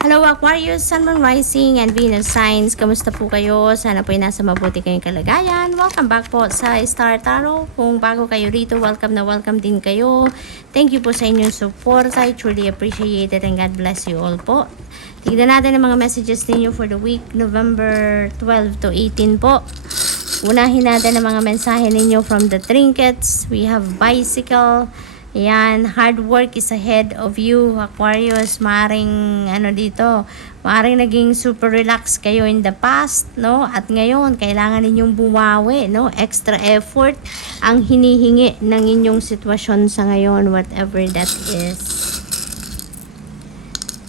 Hello Aquarius, Sun, Moon, Rising, and Venus signs. Kamusta po kayo? Sana po ay nasa mabuti kayong kalagayan. Welcome back po sa Star Tarot. Kung bago kayo rito, welcome na welcome din kayo. Thank you po sa inyong support. I truly appreciate it and God bless you all po. Tignan natin ang mga messages ninyo for the week November 12 to 18 po. Unahin natin ang mga mensahe ninyo from the trinkets. We have bicycle. Yan, hard work is ahead of you, Aquarius. Maring maring naging super relax kayo in the past, no? At ngayon, kailangan ninyong bumawi, no? Extra effort ang hinihingi ng inyong sitwasyon sa ngayon, whatever that is.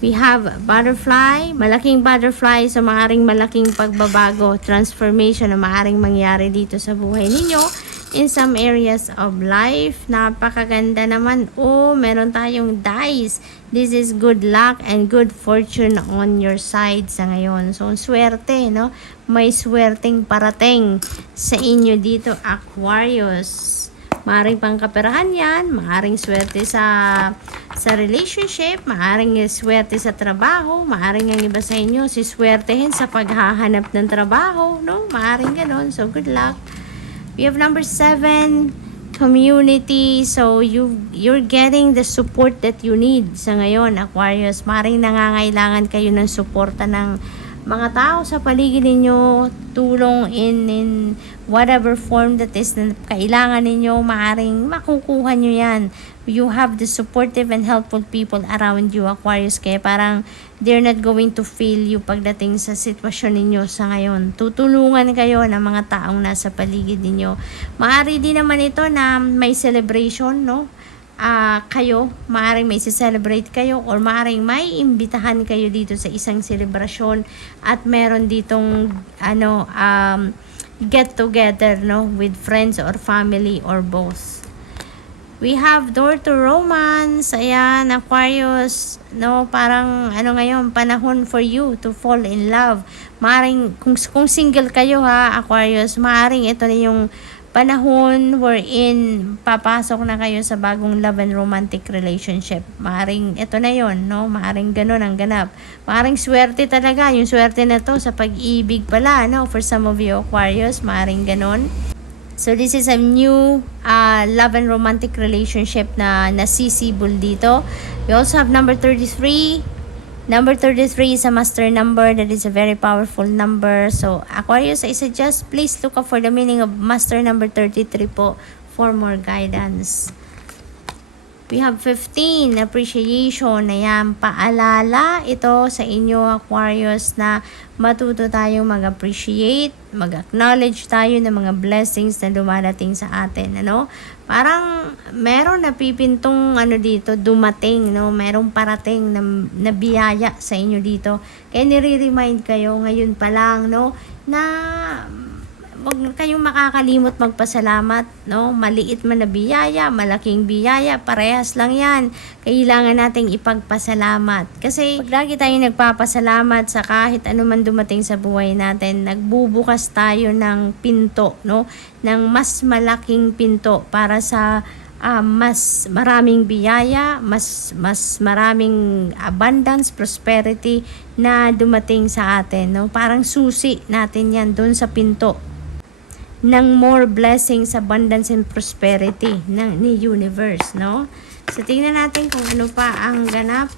We have butterfly, malaking butterfly, so maaring malaking pagbabago, transformation na maaring mangyari dito sa buhay ninyo. In some areas of life, napakaganda naman. Oh, meron tayong dice. This is good luck and good fortune on your side sa ngayon. So, swerte, no? May swerteng parating sa inyo dito, Aquarius. Maaring pangkaperahan yan, maaring swerte sa relationship, maaring swerte sa trabaho, maaring ang iba sa inyo siswertehin sa paghahanap ng trabaho, no? Maaring ganon. So, good luck. We have number 7, community. So, you're getting the support that you need sa ngayon, Aquarius. Maring nangangailangan kayo ng suporta ng mga tao sa paligid ninyo, tulong in whatever form that is na kailangan ninyo, maaring makukuha nyo yan. You have the supportive and helpful people around you, Aquarius. Kaya parang they're not going to fail you pagdating sa sitwasyon ninyo sa ngayon. Tutulungan kayo ng mga taong nasa paligid ninyo. Maaari din naman ito na may celebration, no? Kayo, maaring may celebrate kayo or maaring may imbitahan kayo dito sa isang selebrasyon at meron ditong get together, no, with friends or family or both. We have door to romance. Ayan, Aquarius, no, parang ngayon, panahon for you to fall in love. Maaring kung single kayo ha, Aquarius, maaring ito na yung panahon wherein papasok na kayo sa bagong love and romantic relationship. Maaring ito na yon, no? Maaring ganun ang ganap. Maaring swerte talaga. Yung swerte na to sa pag-ibig pala, no? For some of you, Aquarius, maaring ganun. So, this is a new love and romantic relationship na nasisibol dito. We also have number 33. Number 33 is a master number. That is a very powerful number. So, Aquarius, I suggest please look up for the meaning of master number 33 po for more guidance. We have 15, appreciation. Ayan, paalala ito sa inyo, Aquarius, na matuto tayong mag-appreciate, mag-acknowledge tayo ng mga blessings na dumadating sa atin, ano? Parang meron napipintong dito, dumating, no? Merong parating na biyaya sa inyo dito. Kaya nire-remind kayo ngayon pa lang, no? Na wag kayong makakalimot magpasalamat, no? Maliit man na biyaya, malaking biyaya, parehas lang yan. Kailangan nating ipagpasalamat. Kasi pag lagi tayong nagpapasalamat sa kahit ano man dumating sa buhay natin, nagbubukas tayo ng pinto, no? Ng mas malaking pinto para sa mas maraming biyaya, mas maraming abundance, prosperity na dumating sa atin, no? Parang susi natin yan doon sa pinto ng more blessings, abundance, and prosperity ni universe, no? So, tingnan natin kung ano pa ang ganap.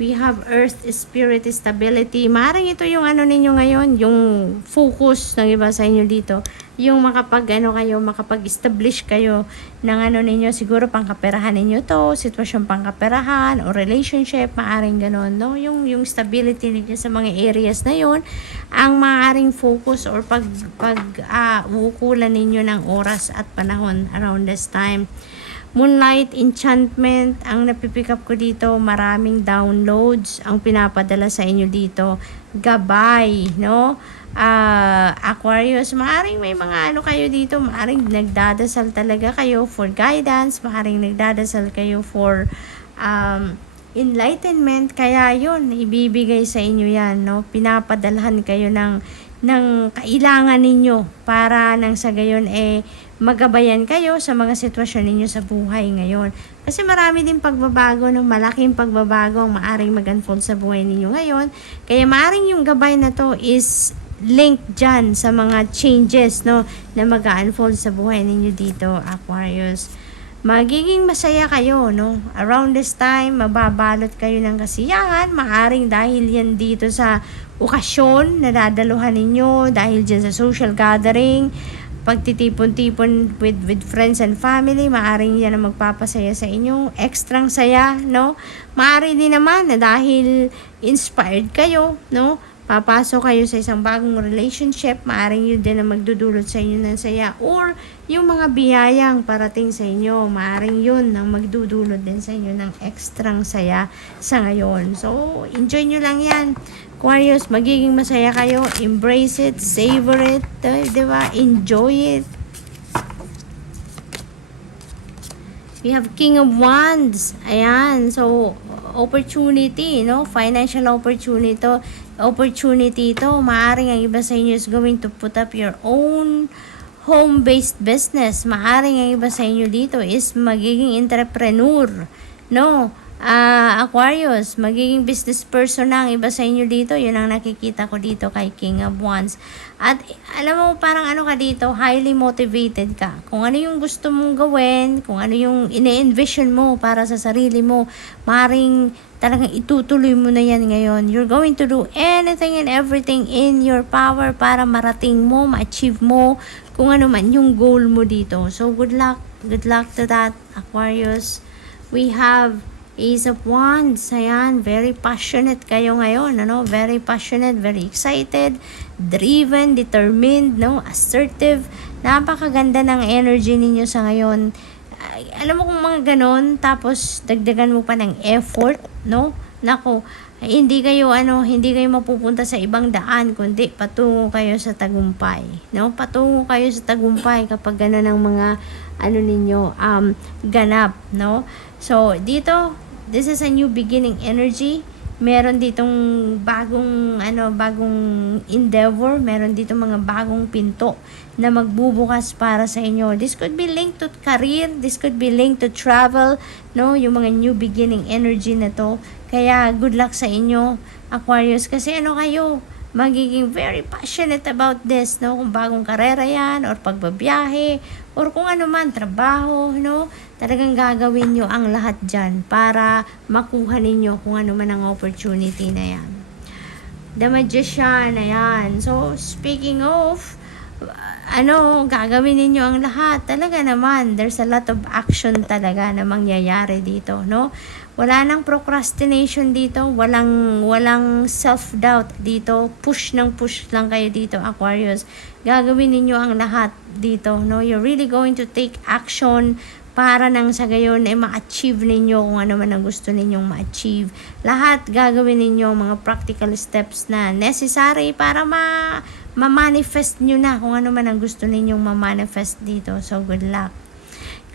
We have earth, spirit, stability. Maaaring ito yung ninyo ngayon, yung focus ng iba sa inyo dito. Yung makapag-establish kayo ng ninyo, siguro pangkaperahan ninyo to, sitwasyon pangkaperahan o relationship, maaaring ganon, no? Yung stability ninyo sa mga areas na yun, ang maaaring focus or uukulan ninyo ng oras at panahon around this time. Moonlight, enchantment, ang napipick up ko dito, maraming downloads ang pinapadala sa inyo dito. Gabay, no? Aquarius, maaring may mga kayo dito, maaring nagdadasal talaga kayo for guidance, maaring nagdadasal kayo for enlightenment, kaya yun, ibibigay sa inyo yan, no? Pinapadalhan kayo ng kailangan ninyo para nang sa gayon magabayan kayo sa mga sitwasyon ninyo sa buhay ngayon. Kasi marami din pagbabago, ng malaking pagbabago ang maaring mag-unfold sa buhay ninyo ngayon. Kaya maaring yung gabay na to is linked dyan sa mga changes, no, na mag-unfold sa buhay ninyo dito, Aquarius. Magiging masaya kayo, no? Around this time, mababalot kayo ng kasiyahan. Maaring dahil yan dito sa okasyon na dadaluhan ninyo, dahil dyan sa social gathering, pagtitipon-tipon with friends and family, maaring yan ang magpapasaya sa inyo. Extrang saya, no? Maaari din naman na dahil inspired kayo, no? Papasok kayo sa isang bagong relationship, maaring yun din ang magdudulot sa inyo ng saya. Or yung mga biyayang parating sa inyo, maaring yun ang magdudulot din sa inyo ng extrang saya sa ngayon. So, enjoy nyo lang yan. Aquarius, magiging masaya kayo. Embrace it, savor it, diba? Enjoy it. We have King of Wands. Ayan. So, opportunity, no? Financial opportunity to. Maaring ang iba sa inyo is going to put up your own home-based business. Maaring ang iba sa inyo dito is magiging entrepreneur, no? Aquarius, magiging business person na ang iba sa inyo dito. Yun ang nakikita ko dito kay King of Wands. At alam mo, parang ano ka dito, highly motivated ka. Kung ano yung gusto mong gawin, kung ano yung ine-envision mo para sa sarili mo, maring talagang itutuloy mo na yan ngayon. You're going to do anything and everything in your power para marating mo, ma-achieve mo kung ano man yung goal mo dito. So, good luck. Good luck to that, Aquarius. We have Ace of Wands. Ayan, very passionate kayo ngayon, ano? Very passionate, very excited, driven, determined, no? Assertive. Napakaganda ng energy ninyo sa ngayon. Alam mo kung mga ganon, tapos dagdagan mo pa ng effort, no? Nako, hindi kayo mapupunta sa ibang daan, kundi patungo kayo sa tagumpay, no? Patungo kayo sa tagumpay kapag gano'n ang mga ninyo ganap, no? So dito, this is a new beginning energy. Meron ditong bagong endeavor, meron ditong mga bagong pinto na magbubukas para sa inyo. This could be linked to career, this could be linked to travel, no? Yung mga new beginning energy na to. Kaya good luck sa inyo, Aquarius, kasi kayo, magiging very passionate about this, no? Kung bagong karera yan, or pagbabiyahe, or kung ano man, trabaho, no? Talagang gagawin nyo ang lahat dyan para makuha ninyo kung ano man ang opportunity na yan. The Magician, ayan. So, speaking of, gagawin ninyo ang lahat. Talaga naman, there's a lot of action talaga na mangyayari dito, no? Wala nang procrastination dito, walang self-doubt dito, push lang kayo dito, Aquarius. Gagawin ninyo ang lahat dito, no? You're really going to take action para nang sa gayon ay ma-achieve ninyo kung ano man ang gusto ninyong ma-achieve. Lahat gagawin ninyo mga practical steps na necessary para ma-manifest nyo na kung ano man ang gusto ninyong ma-manifest dito. So, good luck.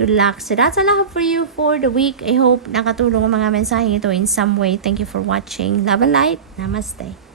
Good luck. So, that's all I have for you for the week. I hope nakatulong ang mga mensaheng ito in some way. Thank you for watching. Love and light. Namaste.